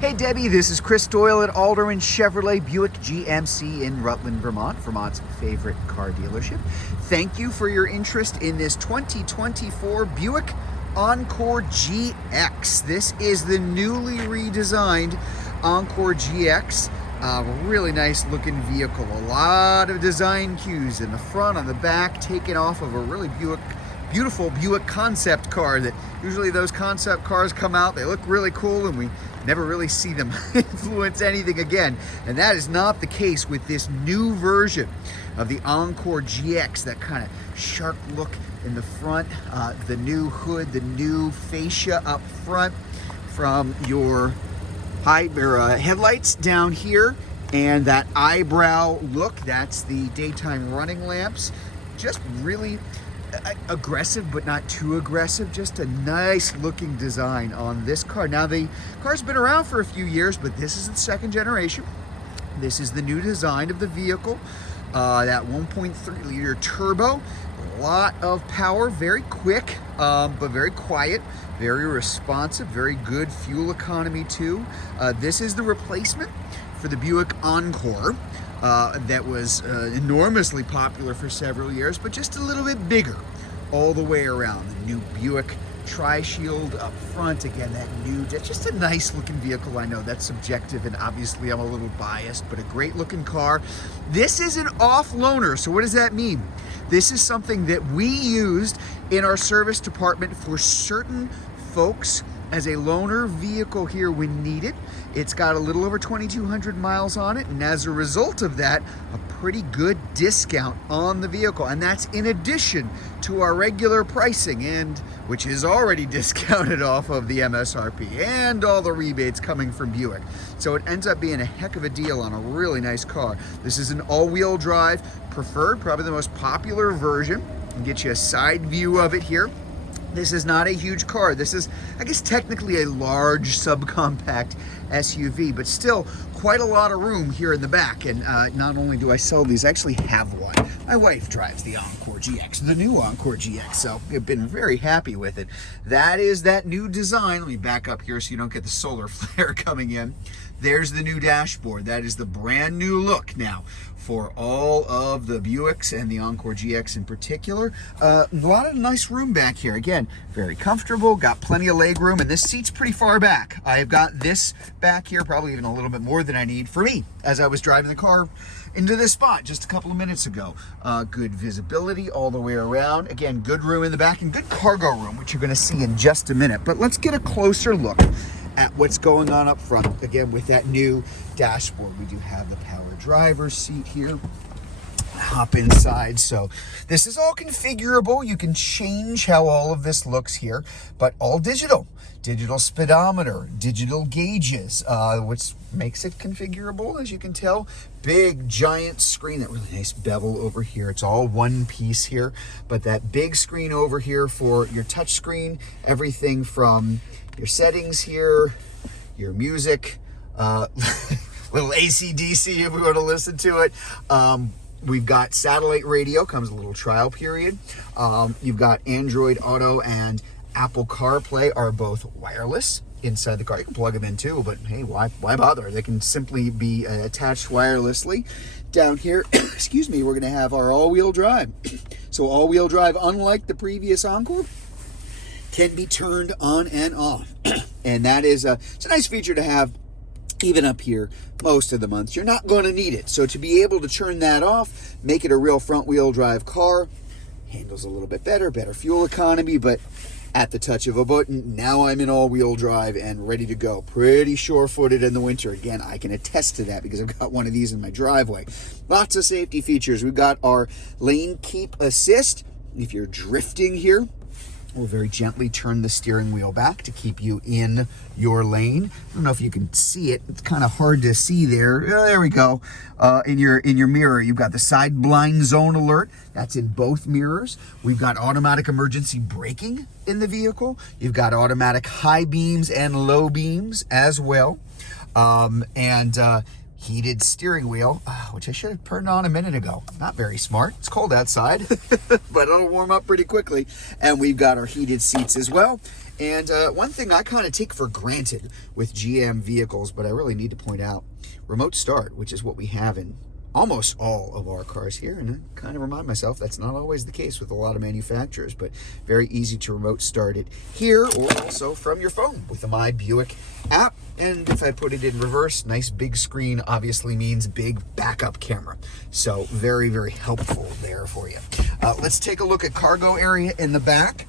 Hey Debbie, this is Chris Doyle at Alderman Chevrolet Buick GMC in Rutland, Vermont, Vermont's favorite car dealership. Thank you for your interest in this 2024 Buick Encore GX. This is the newly redesigned Encore GX. Really nice looking vehicle. A lot of design cues in the front, on the back, taken off of a really beautiful Buick concept car that usually those concept cars come out, they look really cool, and we never really see them influence anything again. And that is not the case with this new version of the Encore GX. That kind of sharp look in the front, the new hood, the new fascia up front from your headlights down here, and that eyebrow look, that's the daytime running lamps. Just really aggressive, but not too aggressive. Just a nice looking design on this car. Now, the car's been around for a few years, but this is the second generation. This is the new design of the vehicle. That 1.3 liter turbo, a lot of power, very quick, but very quiet, very responsive, very good fuel economy too. This is the replacement for the Buick Encore. That was enormously popular for several years, but just a little bit bigger all the way around. The new Buick Tri-Shield up front, again, that new, just a nice looking vehicle. I know that's subjective, and obviously I'm a little biased, but a great looking car. This is an off loaner, so what does that mean? This is something that we used in our service department for certain folks as a loaner vehicle here when needed. It's got a little over 2,200 miles on it, and as a result of that, a pretty good discount on the vehicle. And that's in addition to our regular pricing, and which is already discounted off of the MSRP and all the rebates coming from Buick. So it ends up being a heck of a deal on a really nice car. This is an all-wheel drive preferred, probably the most popular version. I'll get you a side view of it here. This is not a huge car. This is, I guess, technically a large subcompact SUV, but still quite a lot of room here in the back. And not only do I sell these, I actually have one. My wife drives the Encore GX, the new Encore GX, so I've been very happy with it. That is that new design. Let me back up here so you don't get the solar flare coming in. There's the new dashboard. That is the brand new look now for all of the Buicks and the Encore GX in particular. A lot of nice room back here. Again, very comfortable, got plenty of leg room, and this seat's pretty far back. I've got this back here, probably even a little bit more than I need for me as I was driving the car into this spot just a couple of minutes ago. Good visibility all the way around. Again, good room in the back and good cargo room, which you're gonna see in just a minute. But let's get a closer look at what's going on up front. Again, with that new dashboard, we do have the power driver's seat here. Hop inside. So this is all configurable. You can change how all of this looks here, but all digital. Digital speedometer, digital gauges, which makes it configurable, as you can tell. Big giant screen, that really nice bevel over here. It's all one piece here, but that big screen over here for your touch screen, everything from your settings here, your music, little AC/DC if we want to listen to it. We've got satellite radio, comes a little trial period. You've got Android Auto and Apple CarPlay are both wireless inside the car. You can plug them in too, but hey, why bother? They can simply be attached wirelessly. Down here, excuse me, we're going to have our all-wheel drive. So all-wheel drive, unlike the previous Encore, can be turned on and off. And that is it's a nice feature to have even up here most of the months. You're not going to need it. So to be able to turn that off, make it a real front-wheel drive car, handles a little bit better fuel economy, but at the touch of a button, now I'm in all-wheel drive and ready to go. Pretty sure-footed in the winter. Again, I can attest to that because I've got one of these in my driveway. Lots of safety features. We've got our lane keep assist. If you're drifting here, we'll very gently turn the steering wheel back to keep you in your lane. I don't know if you can see it. It's kind of hard to see there. There we go. In your mirror, you've got the side blind zone alert. That's in both mirrors. We've got automatic emergency braking in the vehicle. You've got automatic high beams and low beams as well. heated steering wheel, which I should have turned on a minute ago. Not very smart. It's cold outside, but it'll warm up pretty quickly. And we've got our heated seats as well. And one thing I kind of take for granted with GM vehicles, but I really need to point out, remote start, which is what we have in almost all of our cars here. And I kind of remind myself that's not always the case with a lot of manufacturers, but very easy to remote start it here or also from your phone with the My Buick app. And if I put it in reverse, nice big screen obviously means big backup camera. So very, very helpful there for you. Let's take a look at cargo area in the back.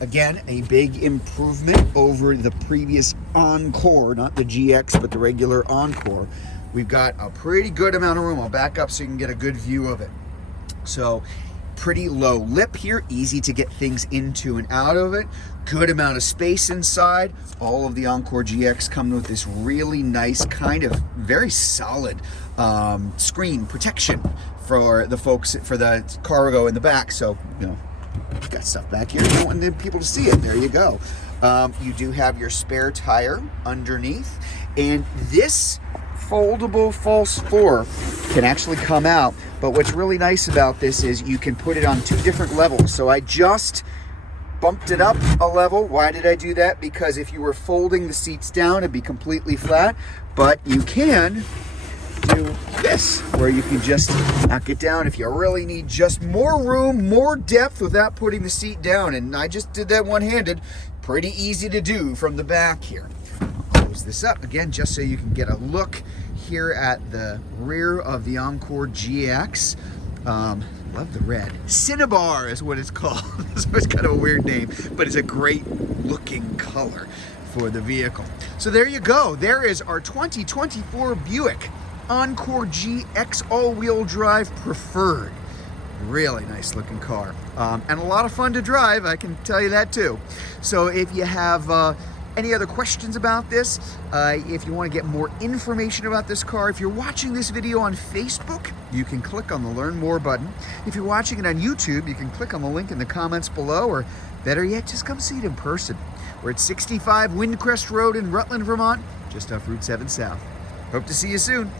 Again, a big improvement over the previous Encore, not the GX, but the regular Encore. We've got a pretty good amount of room. I'll back up so you can get a good view of it. So pretty low lip here, easy to get things into and out of it. Good amount of space inside. All of the Encore GX come with this really nice kind of very solid screen protection for the folks, for the cargo in the back. So, you know, you've got stuff back here. You don't want people to see it. There you go. You do have your spare tire underneath. And this foldable false floor can actually come out, but what's really nice about this is you can put it on 2 different levels. So I just bumped it up a level. Why did I do that? Because if you were folding the seats down, it'd be completely flat, but you can do this where you can just knock it down if you really need just more room, more depth without putting the seat down. And I just did that one-handed. Pretty easy to do from the back here. Close this up again just so you can get a look here at the rear of the Encore GX. Love the red. Cinnabar is what it's called. So it's kind of a weird name, but it's a great looking color for the vehicle. So there you go. There is our 2024 Buick Encore GX all-wheel drive preferred. Really nice looking car. And a lot of fun to drive, I can tell you that too. So if you have any other questions about this, if you want to get more information about this car, if you're watching this video on Facebook, you can click on the Learn More button. If you're watching it on YouTube, you can click on the link in the comments below, or better yet, just come see it in person. We're at 65 Windcrest Road in Rutland, Vermont, just off Route 7 South. Hope to see you soon.